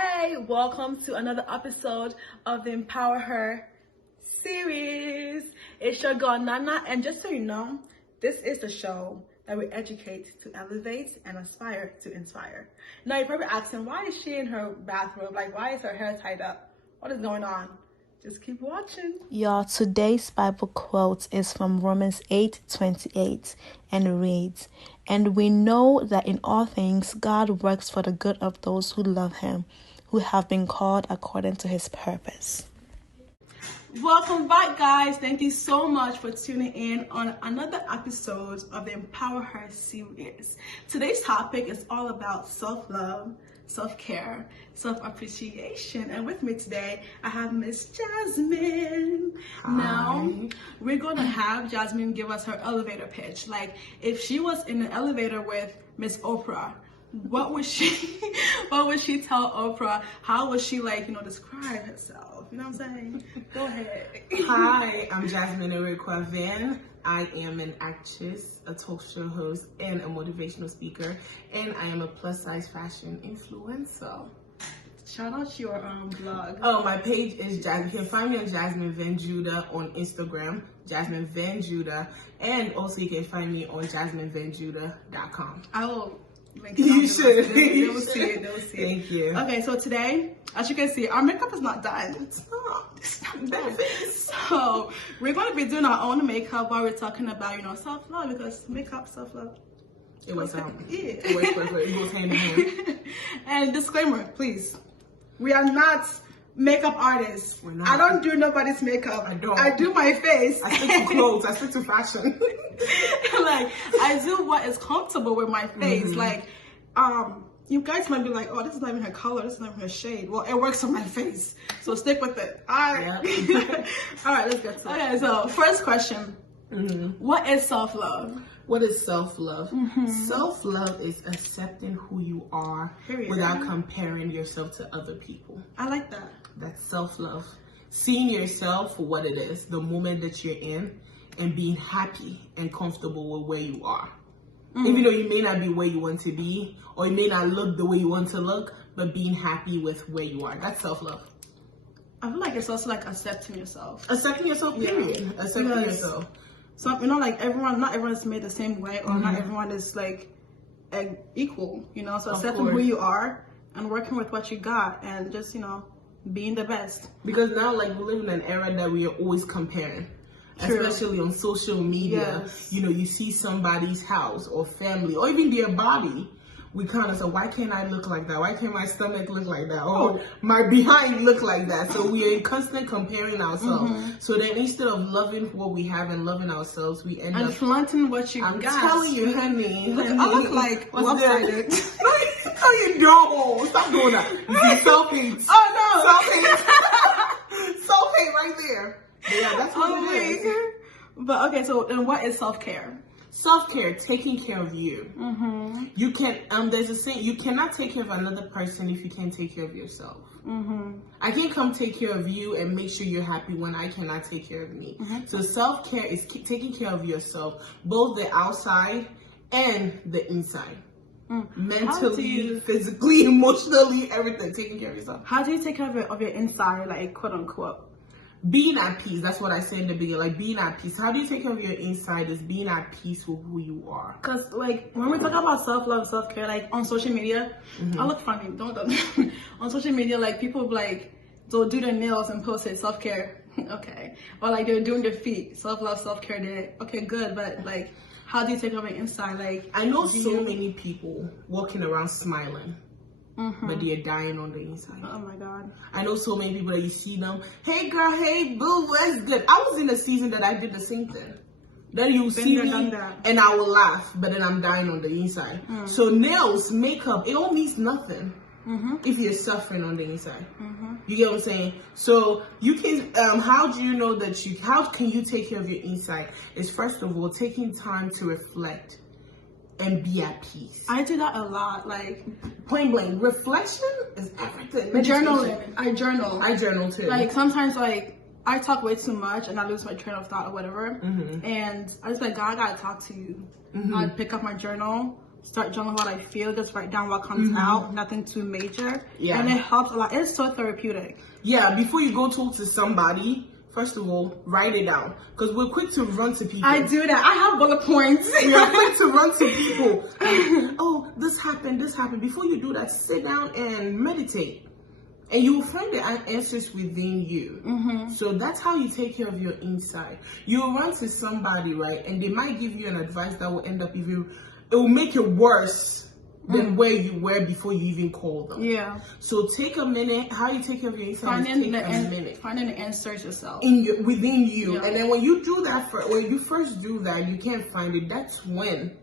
Hey, welcome to another episode of the Empower Her series. It's your girl Nana, and just so you know, this is the show that we educate to elevate and aspire to inspire. Now you're probably asking, why is she in her bathrobe? Like, why is her hair tied up? What is going on? Just keep watching. Y'all, today's Bible quote is from Romans 8:28 and reads, "And we know that in all things God works for the good of those who love him, who have been called according to his purpose." Welcome back, guys. Thank you so much for tuning in on another episode of the Empower Her series. Today's topic is all about self-love, self-care, self-appreciation. And with me today, I have Miss Jasmine. Hi. Now, we're going to have Jasmine give us her elevator pitch. Like, if she was in an elevator with Miss Oprah, what would she tell Oprah? How would she, describe herself? You know what I'm saying? Go ahead. Hi, I'm Jasmine Van. I am an actress, a talk show host, and a motivational speaker, and I am a plus-size fashion influencer. Shout out your blog. Oh, my page is Jasmine. You can find me on Jasmine VanJudah on Instagram, Jasmine VanJudah, and also you can find me on JasmineVanJudah.com. I will link it. You should. They will see it. They will see it. Thank you. Okay, so today, as you can see, our makeup is not done. It's not done. So we're going to be doing our own makeup while we're talking about, self-love, because makeup, self-love. It works out. Yeah. It works perfect. It goes hand in hand. And disclaimer, please. We are not makeup artists. We're not. I don't do nobody's makeup. I don't. I do my face. I stick to clothes. I stick to fashion. I do what is comfortable with my face. Mm-hmm. You guys might be like, oh, this is not even her color. This is not even her shade. Well, it works on my face. So stick with it. All right. Yep. All right, let's get to it. Okay, so first question. Mm-hmm. What is self-love? What is self-love? Mm-hmm. Self-love is accepting who you are without comparing yourself to other people. I like that. That's self-love. Seeing yourself for what it is, the moment that you're in, and being happy and comfortable with where you are. Mm-hmm. Even though you may not be where you want to be, or you may not look the way you want to look, but being happy with where you are. That's self-love. I feel like it's also like accepting yourself. Accepting yourself, period. Yeah. Accepting yourself. So, not everyone is made the same way, or not everyone is equal, So accepting who you are and working with what you got and just, being the best. Because now, we live in an era that we are always comparing. True. Especially on social media. Yes. You see somebody's house or family or even their body. We kind of say, why can't I look like that? Why can't my stomach look like that? Or my behind look like that? So we are in constant comparing ourselves. Mm-hmm. So then instead of loving what we have and loving ourselves, we end up flaunting what you got. I'm telling you, honey. I look like lopsided. No, you don't. Stop doing that. Self-hate. Oh, no. Self-hate. Self-hate right there. Yeah, that's what it is. But okay, so then what is self-care? Self-care, taking care of you. Mm-hmm. You can there's a saying, you cannot take care of another person if you can't take care of yourself. Mm-hmm. I can't come take care of you and make sure you're happy when I cannot take care of me. Mm-hmm. So self-care is taking care of yourself, both the outside and the inside. Mentally, physically, emotionally, everything. Taking care of yourself. How do you take care of your inside, quote unquote? Being at peace. That's what I said in the beginning. Being at peace. How do you take care of your inside is being at peace with who you are. Because, when we talk about self-love, self-care, on social media, I look funny. Don't. On social media, people, they'll do their nails and post it, self-care. Okay. Or, they're doing their feet, self-love, self-care day. Okay, good. But, how do you take care of your inside? I know so many people walking around smiling. Mm-hmm. But they're dying on the inside. Oh my God. I know so many people that you see them, hey girl, hey boo, what's good? I was in a season that I did the same thing. Then you see me and I will laugh, but then I'm dying on the inside. Mm. So nails, makeup, it all means nothing if you're suffering on the inside. Mm-hmm. You get what I'm saying? So you can, how do you know how can you take care of your inside? Is first of all, taking time to reflect and be at peace. I do that a lot, plain blank. Reflection is everything. Journaling. I journal. I journal too. Sometimes I talk way too much and I lose my train of thought or whatever. Mm-hmm. And I just God, I gotta talk to you. Mm-hmm. I pick up my journal start journaling what I feel, just write down what comes out, nothing too major. Yeah. And it helps a lot. It's so therapeutic. Yeah, before you go talk to somebody, first of all, write it down. Because we're quick to run to people. I do that. I have bullet points. We're quick to run to people. Oh, this happened. Before you do that, sit down and meditate. And you will find the answers within you. So that's how you take care of your inside. You'll run to somebody, right? And they might give you an advice that will end up it will make it worse than where you were before you even called them. Yeah. So take a minute. How you take care of your inside is take a minute. Finding the answers yourself. Within you. Yeah. And then when you do that, when you first do that, you can't find it. That's when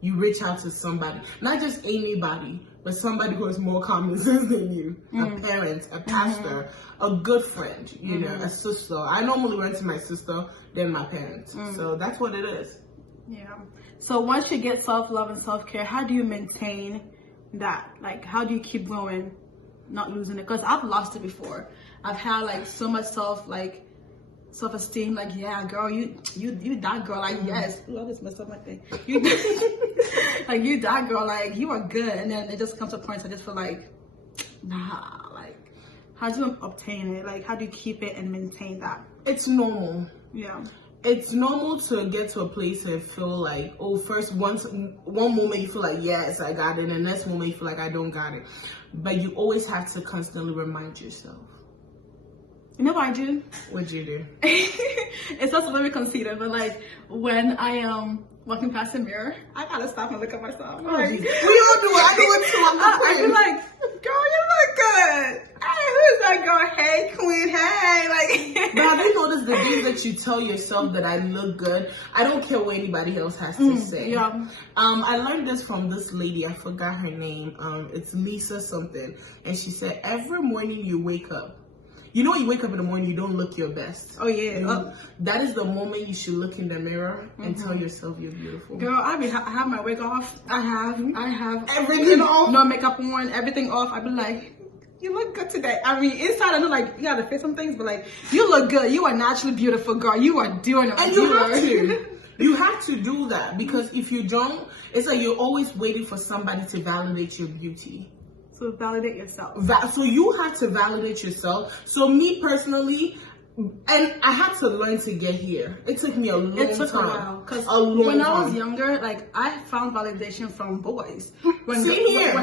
you reach out to somebody. Not just anybody, but somebody who has more common sense than you. A parent, a pastor, a good friend, you know, a sister. I normally run to my sister, then my parents. So that's what it is. Yeah. So once you get self-love and self-care, how do you maintain that? Like, how do you keep going, not losing it? Because I've lost it before. I've had like so much self-esteem, like, yeah, girl, you that girl, like, yes. Ooh, I just messed up my thing. You like, you that girl, like, you are good. And then it just comes to a point I just feel like, nah, like, how do you obtain it? Like, how do you keep it and maintain that? It's normal. Yeah. It's normal to get to a place and feel like, one moment you feel like, yes, I got it, and the next moment you feel like I don't got it. But you always have to constantly remind yourself. You know what I do? What'd you do? It's also very conceited, but like when I am walking past the mirror, I gotta stop and look at myself. Like, we all do it. I do it too. I feel like, girl, you look good. Hey, who's that girl? Hey, queen. Hey, like. But have you noticed the days that you tell yourself that I look good, I don't care what anybody else has to say. Yeah. I learned this from this lady. I forgot her name. It's Lisa something, and she said every morning you wake up. You know when you wake up in the morning, you don't look your best. Oh, yeah. That is the moment you should look in the mirror and tell yourself you're beautiful. Girl, I have my wig off. I have Everything off. No makeup on, everything off. I be like, you look good today. I mean, inside I know like you gotta fix some things, but like, you look good. You are naturally beautiful, girl. You are doing it. And you have to. You have to do that because if you don't, it's like you're always waiting for somebody to validate your beauty. So validate yourself. So you have to validate yourself. So me personally, and I had to learn to get here. It took me a long time. It took a while. Because when I was younger, like I found validation from boys. When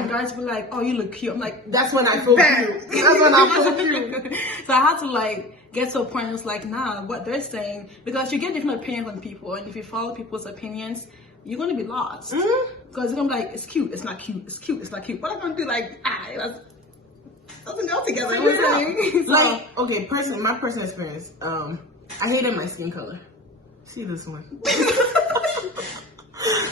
guys were like, "Oh, you look cute," I'm like, "That's when I feel cute." That's when I feel cute. So I had to like get to a point. It's like, nah, what they're saying, because you get different opinions from people, and if you follow people's opinions, you're gonna be lost. Because you're gonna be like, it's cute, it's not cute, it's cute, it's not cute. What am I gonna do? Like, it doesn't go together. You know what I mean? Like, okay, my personal experience. I hated my skin color. See this one?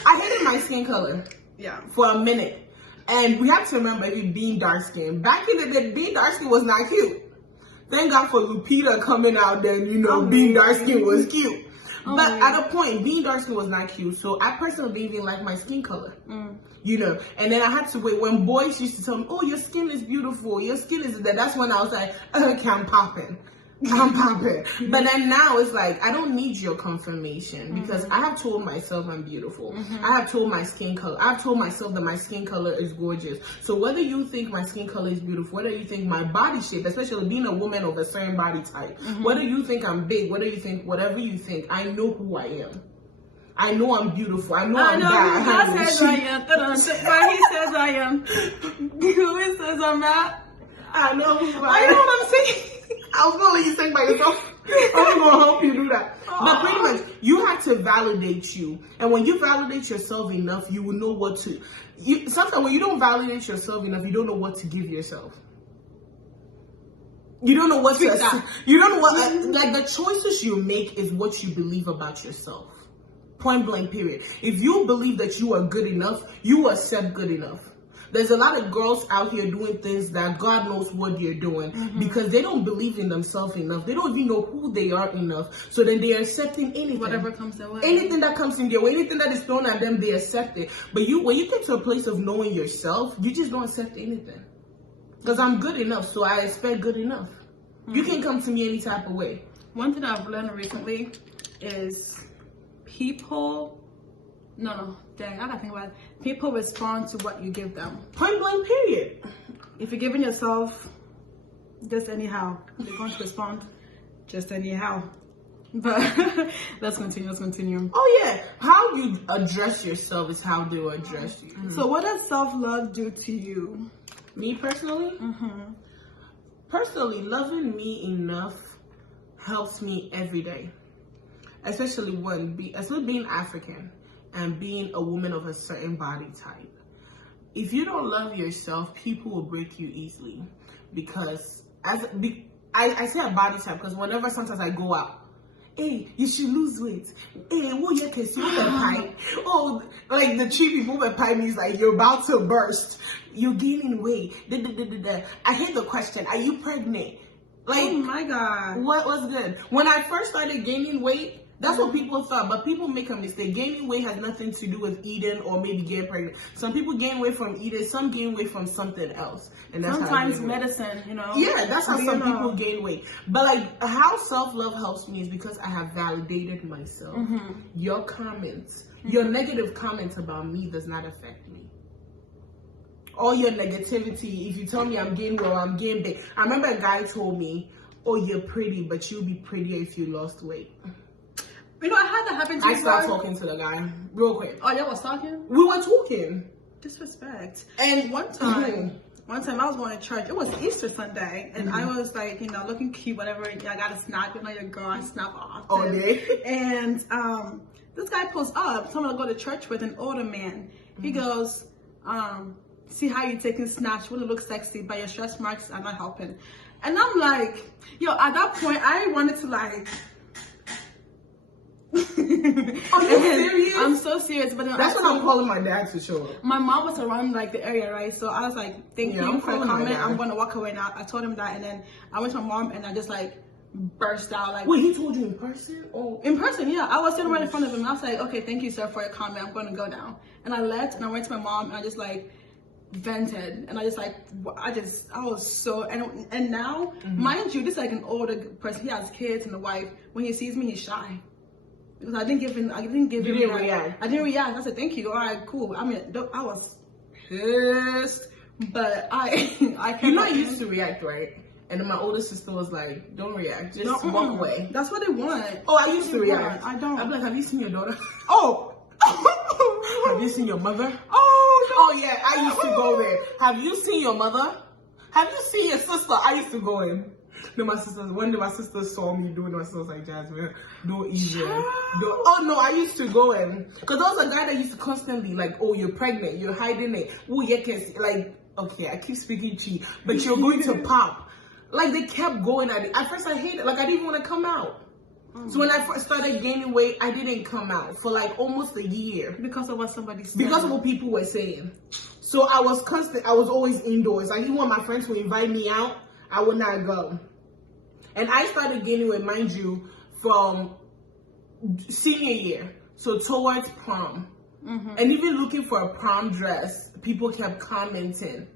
I hated my skin color. Yeah. For a minute, and we have to remember being dark skinned. Back in the day, being dark skinned was not cute. Thank God for Lupita coming out. Then being dark skinned was cute. But at a point, being dark skin was not cute. So I personally didn't even like my skin color. You know, and then I had to wait. When boys used to tell me, "Oh, your skin is beautiful. Your skin is that." That's when I was like, "Okay, I'm popping." But then now it's like, I don't need your confirmation because I have told myself I'm beautiful. I have told my skin color. I've told myself that my skin color is gorgeous. So whether you think my skin color is beautiful, whether you think my body shape, especially being a woman of a certain body type, whether you think I'm big, whether you think whatever you think, I know who I am. I know I'm beautiful. I know I'm bad. God says I am. He says I am. Who says I'm not? I know who I am. I know what I'm saying. I was gonna let you sing by yourself. I'm gonna help you do that. But pretty much, you have to validate you, and when you validate yourself enough, you will know what to. Sometimes when you don't validate yourself enough, you don't know what to give yourself. You don't know what to. You don't know what. Like the choices you make is what you believe about yourself. Point blank. Period. If you believe that you are good enough, you accept good enough. There's a lot of girls out here doing things that God knows what they're doing because they don't believe in themselves enough. They don't even know who they are enough. So then they are accepting anything. Whatever comes their way. Anything that comes in their way, anything that is thrown at them, they accept it. But when you get to a place of knowing yourself, you just don't accept anything. Because I'm good enough, so I expect good enough. You can come to me any type of way. One thing I've learned recently is people No, dang, I gotta think about it. People respond to what you give them. Point blank, period. If you're giving yourself just anyhow, they're going to respond just anyhow. But let's continue. Oh yeah, how you address yourself is how they will address you. So what does self-love do to you? Me personally? Personally, loving me enough helps me every day. Especially being African and being a woman of a certain body type. If you don't love yourself, people will break you easily. Because I say a body type because whenever sometimes I go out, hey, you should lose weight. Hey, what you can see pie? Oh, like the 3 people that pie means like you're about to burst. You're gaining weight. I hate the question. Are you pregnant? Like, oh my God. What was good? When I first started gaining weight, that's what people thought, but people make a mistake. Gaining weight has nothing to do with eating or maybe getting pregnant. Some people gain weight from eating, some gain weight from something else. And that's sometimes medicine, you know. Yeah, that's how some people gain weight. But like how self-love helps me is because I have validated myself. Your comments, your negative comments about me does not affect me. All your negativity, if you tell me I'm gaining well, I'm gaining big. I remember a guy told me, oh, you're pretty, but you'll be prettier if you lost weight. You know, I had that happen to me. I started talking to the guy real quick. Oh, y'all was talking? We were talking. Disrespect. And one time I was going to church. It was Easter Sunday, and I was like, you know, looking cute, whatever. I got a snap, you know, your girl, I snap off. Oh, yeah. And this guy pulls up, someone I go to church with, an older man. He goes, see how you taking snaps, you want to look sexy, but your stretch marks are not helping. And I'm like, yo, at that point, I wanted to like, are you serious? I'm so serious, but then that's what I'm calling my dad to show up. My mom was around like the area, right? So I was like, thank you for the comment. I'm gonna walk away now. I told him that, and then I went to my mom and I just like burst out like. Wait, he told you in person? Oh, in person, yeah. I was sitting right in front of him. And I was like, okay, thank you, sir, for your comment. I'm gonna go now. And I left and I went to my mom and I just like vented and I just like I was so and now mind you, this is like an older person. He has kids and a wife. When he sees me, he's shy. Because I didn't give him. You didn't react. I didn't react. I said, "Thank you. All right, cool." I mean, I was pissed, but I can't. You know, I used to react, right? And then my older sister was like, "Don't react. Just walk away." That's what they want. Oh, I used to react. I don't. I'm like, "Have you seen your daughter?" Oh. Have you seen your mother? Oh. No. Oh yeah, I used to go there. Have you seen your mother? Have you seen your sister? I used to go in. No, one day my sister saw me doing it. My sister was like, Jasmine, don't even. Oh no, I used to go in. Because there was a guy that used to constantly like, oh, you're pregnant, you're hiding it. Oh, you can see. Like, okay, I keep speaking cheap, but you're going to pop. Like, they kept going at it. At first I hated it. Like, I didn't want to come out. So when I first started gaining weight, I didn't come out for like almost a year. Because of what somebody said. Because of what people were saying. So I was always indoors. Like, even when my friends would invite me out, I would not go. And I started gaining weight, mind you, from senior year, so towards prom. And even looking for a prom dress, people kept commenting.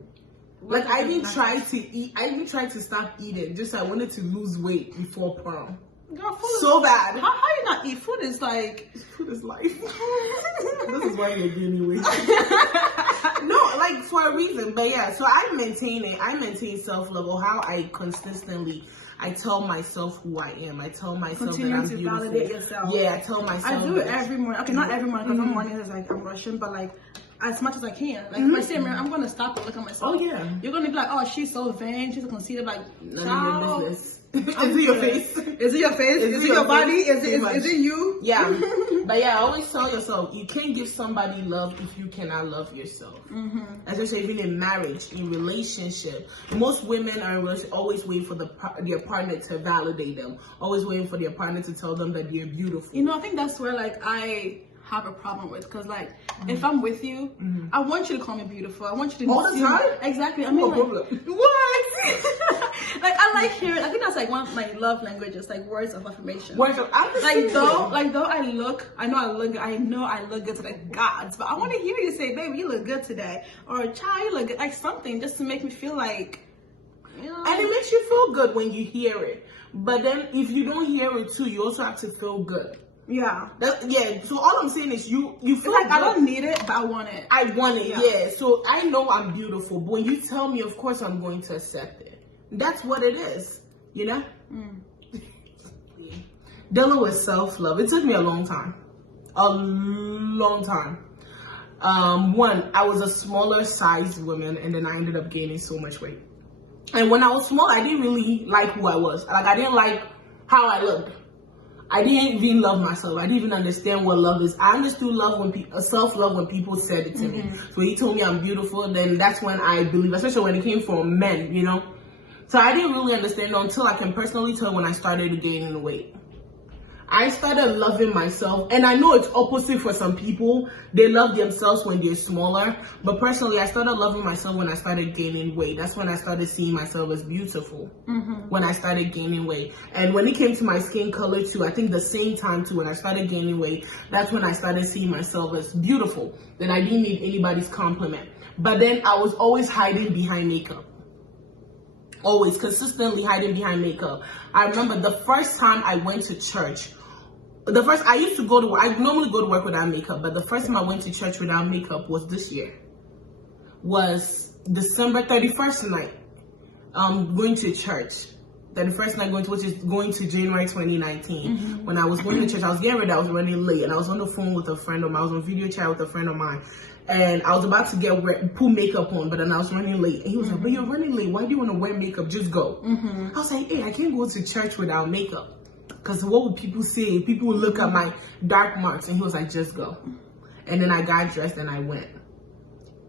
Like, I even tried to stop eating, just I wanted to lose weight before prom. Girl, so bad. How you not eat? Food is like... Food is life. This is why you're gaining weight. No, like, for a reason. But yeah, so I maintain it. I maintain self-love, or how I consistently... I tell myself who I am. I tell myself that I'm beautiful. Validate yourself. Yeah, I tell myself. I do it every morning. Okay, not every morning, because some mornings like I'm rushing, but like as much as I can. Like if I see a mirror, I'm gonna stop and look at myself. Oh yeah. You're gonna be like, oh, she's so vain, she's conceited. Like, none of your business. Is it your face? Is it your face? Is it your body? Is it you? Yeah. But yeah, always tell yourself you can't give somebody love if you cannot love yourself. Especially even in marriage, in relationship. Most women are always waiting for their partner to validate them. Always waiting for their partner to tell them that they're beautiful. You know, I think that's where like I have a problem with, because like if I'm with you, I want you to call me beautiful. I want you to all the time. Exactly. I mean, no problem. What? Like, I like hearing. I think that's like one of my love languages, like words of affirmation. Words of affirmation. Though I know I look good to the gods, but I want to hear you say, "Baby, you look good today," or "Child, you look good," like something just to make me feel like, you know. And it makes you feel good when you hear it. But then if you don't hear it too, you also have to feel good. Yeah. Yeah. So all I'm saying is you feel like I don't need it, but I want it. I want it. Yeah. So I know I'm beautiful, but when you tell me, of course I'm going to accept it. That's what it is. You know. Dealing with self-love, it took me a long time. One, I was a smaller sized woman, and then I ended up gaining so much weight. And when I was small, I didn't really like who I was. Like, I didn't like how I looked. I didn't even love myself. I didn't even understand what love is. I understood love self-love when people said it to me. So when he told me I'm beautiful, then that's when I believe, especially when it came from men, you know. So I didn't really understand until I can personally tell when I started gaining weight. I started loving myself, and I know it's opposite for some people. They love themselves when they're smaller, but personally, I started loving myself when I started gaining weight. That's when I started seeing myself as beautiful, when I started gaining weight. And when it came to my skin color too, I think the same time too, when I started gaining weight, that's when I started seeing myself as beautiful, that I didn't need anybody's compliment. But then I was always hiding behind makeup. Always consistently hiding behind makeup. I remember the first time I went to church, I normally go to work without makeup, but the first time I went to church without makeup was this year. Was December 31st night. Going to church. 31st night which is going to January 2019. When I was going to church, I was getting ready, I was running late, and I was on the phone with a friend of mine. I was on video chat with a friend of mine. And I was about to put makeup on, but then I was running late. And he was like, but you're running late. Why do you want to wear makeup? Just go. I was like, hey, I can't go to church without makeup. Because what would people say? People would look at my dark marks. And he was like, just go. And then I got dressed and I went.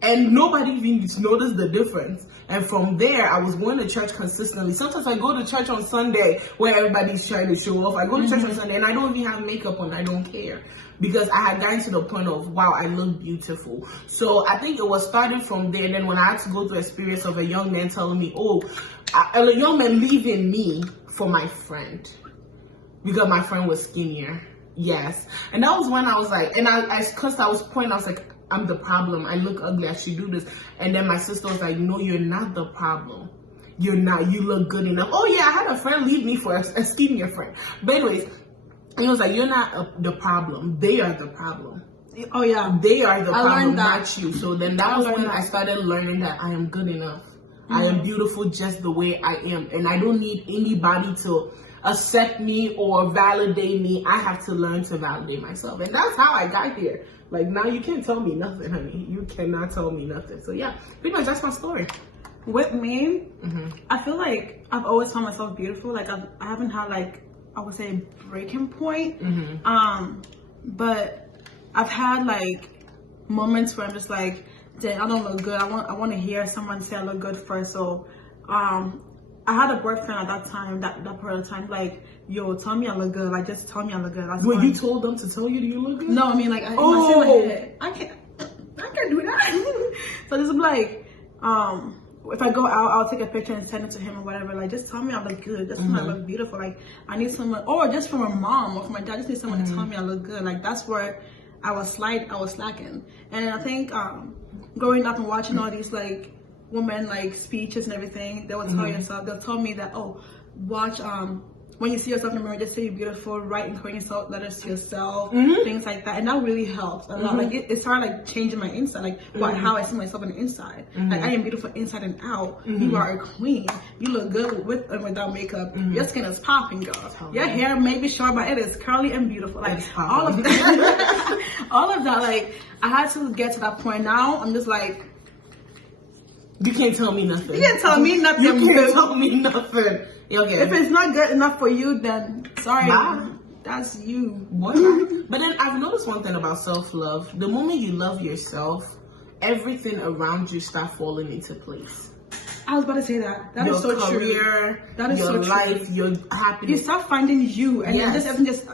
And nobody even noticed the difference. And from there, I was going to church consistently. Sometimes I go to church on Sunday where everybody's trying to show off. I go to church on Sunday and I don't even have makeup on. I don't care. Because I had gotten to the point of, wow, I look beautiful. So I think it was started from there. Then when I had to go through the experience of a young man telling me, a young man leaving me for my friend. Because my friend was skinnier. Yes. And that was when I was like, and because I was pointing, I was like, I'm the problem. I look ugly. I should do this. And then my sister was like, no, you're not the problem. You're not. You look good enough. Oh, yeah, I had a friend leave me for a skinnier friend. But anyways, he was like, you're not the problem. They are the problem. Oh, yeah. They are the problem, not you. So then that was when I started learning that I am good enough. I am beautiful just the way I am. And I don't need anybody to accept me or validate me. I have to learn to validate myself. And that's how I got here. Like, now you can't tell me nothing, honey. You cannot tell me nothing. So yeah, pretty much that's my story. With me, I feel like I've always found myself beautiful. Like I haven't had like, I would say, a breaking point. But I've had like moments where I'm just like, dang, I don't look good. I want to hear someone say I look good first. So I had a boyfriend at that time, that part of the time, like, yo, tell me I look good. Like, just tell me I look good. Well, you told them to tell you you look good? No, I mean, like, I can't do that. So this is like, if I go out, I'll take a picture and send it to him or whatever. Like, just tell me I look good. Just tell me I look beautiful. Like, I need someone, or just from a mom or from my dad, I just need someone to tell me I look good. Like, that's where I was slacking. And I think growing up and watching all these, like, women, like, speeches and everything, they will tell yourself, they'll tell me that, watch, when you see yourself in the mirror, just say you're beautiful, write encouraging letters to yourself, things like that. And that really helps a lot. Like, it started, like, changing my inside, like, how I see myself on the inside. Like, I am beautiful inside and out. You are a queen. You look good with and without makeup. Your skin is popping, girl. Your hair may be short, but it is curly and beautiful. Like, all of that. All of that, like, I had to get to that point. Now, I'm just like, you can't tell me nothing. You can't tell me nothing. You can't tell me nothing. Okay. If it's not good enough for you, then sorry. Bye. That's you. What? But then I've noticed one thing about self-love. The moment you love yourself, everything around you start falling into place. I was about to say that. That is so true. That is so true. Your life, your happiness. You start finding you, and then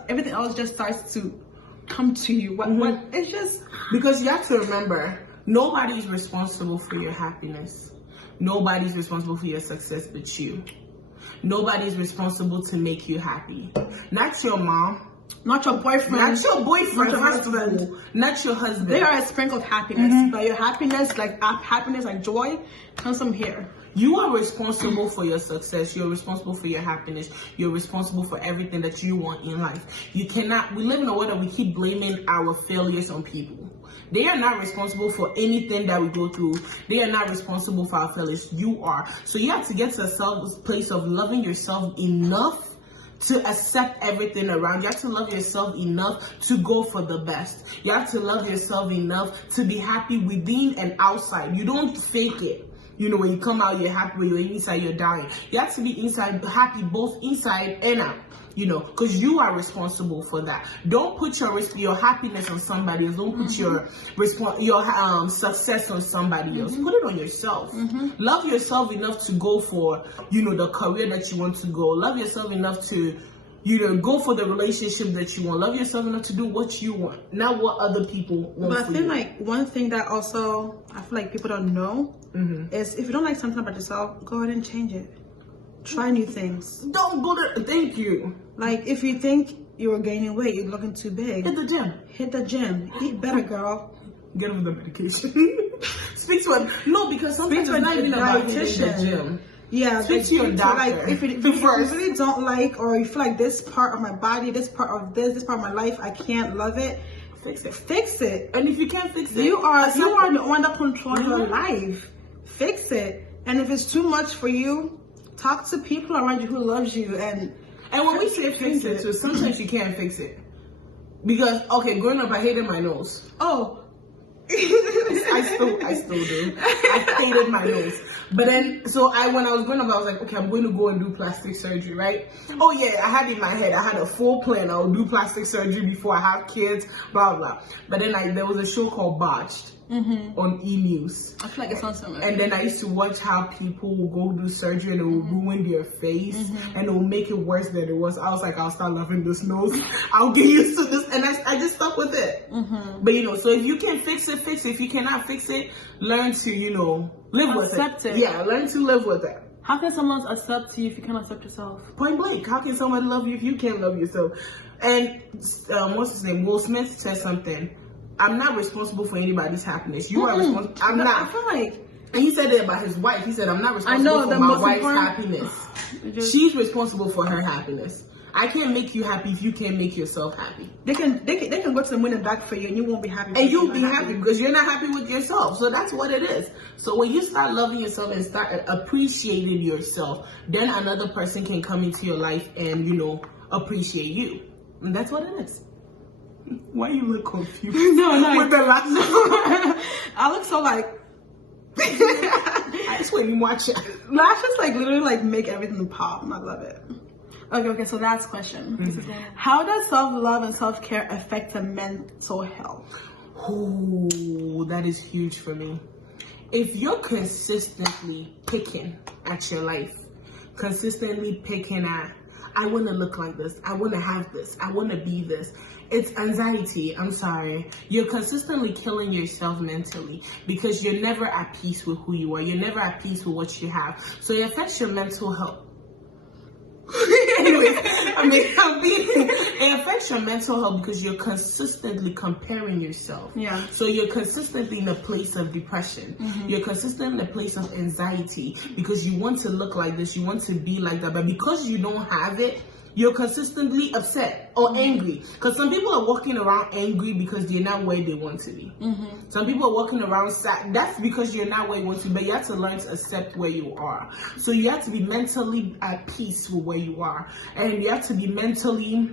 everything else just starts to come to you. What? It's just because you have to remember, nobody's responsible for your happiness. Nobody's responsible for your success but you. Nobody's responsible to make you happy. Not your mom. Not your boyfriend. Not your boyfriend. Not your husband. Not your husband. They are a sprinkle of happiness. But your happiness, like joy, comes from here. You are responsible for your success. You're responsible for your happiness. You're responsible for everything that you want in life. We live in a world that we keep blaming our failures on people. They are not responsible for anything that we go through. They are not responsible for our failures. You are. So you have to get to a place of loving yourself enough to accept everything around. You have to love yourself enough to go for the best. You have to love yourself enough to be happy within and outside. You don't fake it. You know, when you come out, you're happy. When you're inside, you're dying. You have to be inside happy, both inside and out. You know, because you are responsible for that. Don't put your happiness on somebody else. Don't put your success on somebody else. Put it on yourself. Love yourself enough to go for, you know, the career that you want to go. Love yourself enough to, you know, go for the relationship that you want. Love yourself enough to do what you want, not what other people want. But I feel like one thing that also I feel like people don't know is if you don't like something about yourself, go ahead and change it. Try new things. Don't go to. Thank you. Like if you think you're gaining weight, you're looking too big. Hit the gym. Hit the gym. Eat better, girl. Get over the medication. Speak to a no, because sometimes it's not even about hitting the gym. Yeah, speak to your doctor. Like if you really don't like, or you feel like this part of my body, this part of this part of my life, I can't love it. Fix it. Fix it. And if you can't fix it, you are the one that controls your life. Fix it. And if it's too much for you, talk to people around you who loves you. And when we say fix it too, sometimes you can't fix it. Because, okay, growing up, I hated my nose. Oh. I still do. I hated my nose. But then, when I was growing up, I was like, okay, I'm going to go and do plastic surgery, right? Oh yeah, I had in my head, I had a full plan. I would do plastic surgery before I have kids, blah, blah. But then there was a show called Botched on E! News. I feel like it's on somewhere. And then I used to watch how people will go do surgery and it will ruin their face and it will make it worse than it was. I was like, I'll start loving this nose. I'll get used to this. And I just stuck with it. But, you know, so if you can fix it, fix it. If you cannot fix it, learn to, you know, live with it. Accept it. Yeah, learn to live with it. How can someone accept you if you can't accept yourself? Point blank. How can someone love you if you can't love yourself? And what's his name? Will Smith said something. I'm not responsible for anybody's happiness. You are responsible. I'm not. I feel like. And he said that about his wife. He said, I'm not responsible for my wife's happiness. She's responsible for her happiness. I can't make you happy if you can't make yourself happy. They can go to the moon and back for you and you won't be happy. And you'll be happy because you're not happy with yourself. So that's what it is. So when you start loving yourself and start appreciating yourself, then another person can come into your life and, you know, appreciate you. And that's what it is. Why you look confused? No. With the last I look so like. I just want you watch it. Lashes like literally like make everything pop. I love it. Okay. So last question. How does self-love and self-care affect the mental health? Ooh, that is huge for me. If you're consistently picking at your life, consistently picking at, I want to look like this, I want to have this, I want to be this. It's anxiety. I'm sorry. You're consistently killing yourself mentally because you're never at peace with who you are. You're never at peace with what you have. So it affects your mental health. Anyway, it affects your mental health because you're consistently comparing yourself. Yeah. So you're consistently in a place of depression. You're consistently in a place of anxiety because you want to look like this, you want to be like that, but because you don't have it, you're consistently upset or angry. Because some people are walking around angry because they're not where they want to be. Some people are walking around sad. That's because you're not where you want to be. But you have to learn to accept where you are. So you have to be mentally at peace with where you are. And you have to be mentally,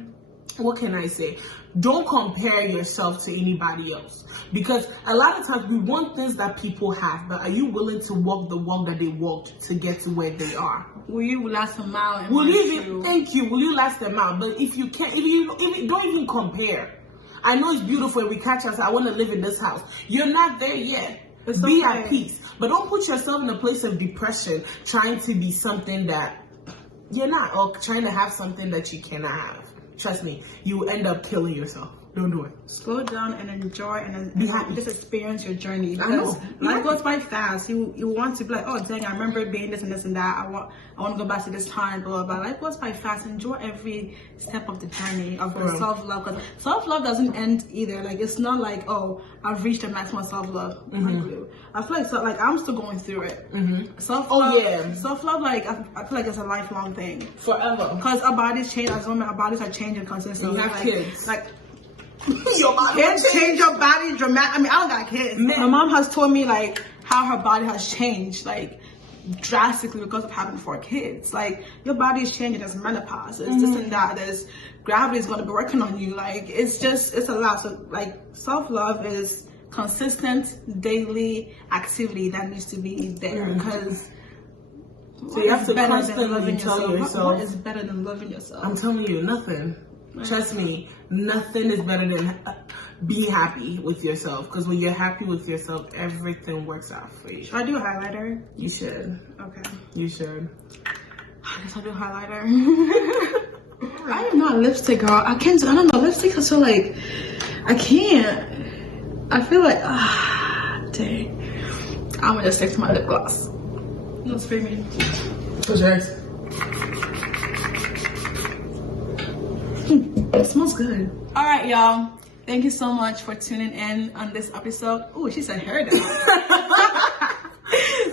what can I say? Don't compare yourself to anybody else. Because a lot of times we want things that people have, but are you willing to walk the walk that they walked to get to where they are? Will you last a mile? Thank you. Will you last a mile? But if you can't, if you don't even compare. I know it's beautiful and we catch us. I want to live in this house. You're not there yet. Be at peace. But don't put yourself in a place of depression trying to be something that you're not, or trying to have something that you cannot have. Trust me, you will end up killing yourself. don't do it. Slow down and enjoy and Be happy. just experience your journey. I know. Because life goes by fast. You want to be like, oh dang, I remember being this and this and that. I want to go back to this time, blah, blah, blah. Life goes by fast. Enjoy every step of the journey of the self-love. Because self-love doesn't end either. Like, it's not like, oh, I've reached the maximum self-love. I feel like I'm still going through it. Self-love, self-love, like, I feel like it's a lifelong thing. Forever. Because our bodies change. As women, our bodies are changing consistently. You have kids. Like, your body kids change your body dramatic. I mean, I don't got kids. My mom has told me like how her body has changed like drastically because of having 4 kids. Like, your body is changing. There's menopause. It's this and that. There's gravity is going to be working on you. Like, it's a lot. So like, self-love is consistent daily activity that needs to be there because. So you have to constantly tell yourself. What is better than loving yourself? I'm telling you, nothing. Trust me, nothing is better than being happy with yourself. Because when you're happy with yourself, everything works out for you. Should I do a highlighter? You should. Okay. You should. I guess I'll do a highlighter. I am not a lipstick girl. I don't know. Lipstick, I feel like I can't. I feel like, dang. I'm gonna just stick to my lip gloss. No, spray me. What's yours? It smells good. All right, y'all. Thank you so much for tuning in on this episode. Oh, she said hair down.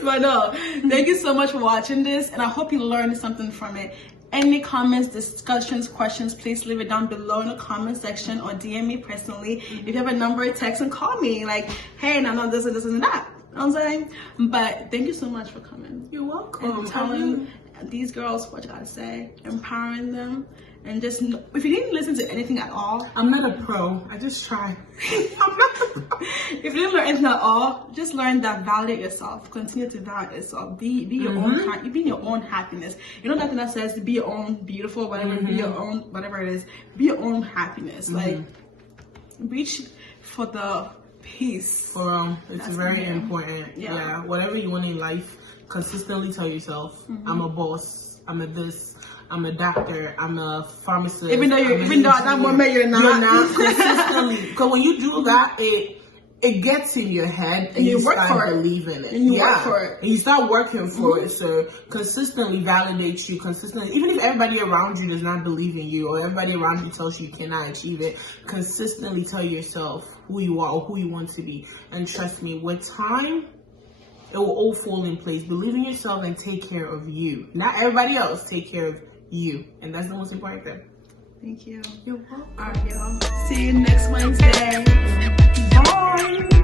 But no, thank you so much for watching this, and I hope you learned something from it. Any comments, discussions, questions, please leave it down below in the comment section or DM me personally. If you have a number, text and call me. Like, hey, no, this and this and that. You know what I'm saying? But thank you so much for coming. You're welcome. And telling these girls what you gotta say, empowering them. And just, if you didn't listen to anything at all, I'm not a pro. I just try. I'm not a pro. If you didn't learn anything at all, just learn that validate yourself. Continue to validate yourself. Be your own. Be your own happiness. You know that thing that says be your own beautiful, whatever. Be your own, whatever it is. Be your own happiness. Like, reach for the peace. It's very important. Yeah. Whatever you want in life, consistently tell yourself, I'm a boss. I'm a this. I'm a doctor. I'm a pharmacist. Even though at that moment you're not. You're not consistently. Because when you do that, it gets in your head and you start believing it. And you work for it. And you start working for it. So consistently validate you. Consistently, even if everybody around you does not believe in you or everybody around you tells you cannot achieve it, consistently tell yourself who you are or who you want to be. And trust me, with time, it will all fall in place. Believe in yourself and take care of you. Not everybody else. Take care of you. And that's the most important thing. Thank you. You're welcome. All right, y'all. See you next Wednesday. Bye.